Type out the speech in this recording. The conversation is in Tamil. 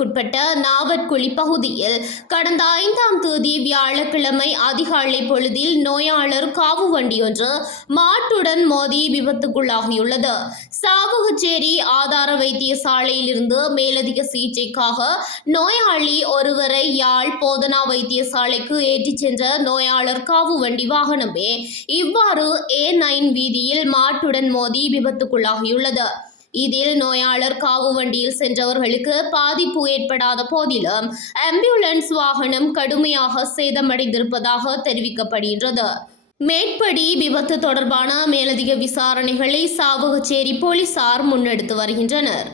பிரிவுக்குட்பட்ட நாவற்குழி பகுதியில் கடந்த 5ஆம் தேதி வியாழக்கிழமை அதிகாலை பொழுதில் நோயாளர் காவு வண்டியொன்று மாட்டுடன் மோதி விபத்துக்குள்ளாகியுள்ளது. சாவகச்சேரி ஆதார வைத்தியசாலையிலிருந்து மேலதிக சிகிச்சைக்காக நோயாளி ஒருவரை யாழ் போதனா வைத்தியசாலைக்கு ஏற்றிச் சென்ற நோயாளர் காவு வண்டி வாகனமே இவ்வாறு A9 வீதியில் மாட்டுடன் மோதி விபத்துக்குள்ளாகியுள்ளது. இதில் நோயாளர் காவு வண்டியில் சென்றவர்களுக்கு பாதிப்பு ஏற்படாத போதிலும் ஆம்புலன்ஸ் வாகனம் கடுமையாக சேதமடைந்திருப்பதாக தெரிவிக்கப்படுகின்றது. மேற்படி விபத்து தொடர்பான மேலதிக விசாரணைகளை சாவகச்சேரி போலீசார் முன்னெடுத்து வருகின்றனர்.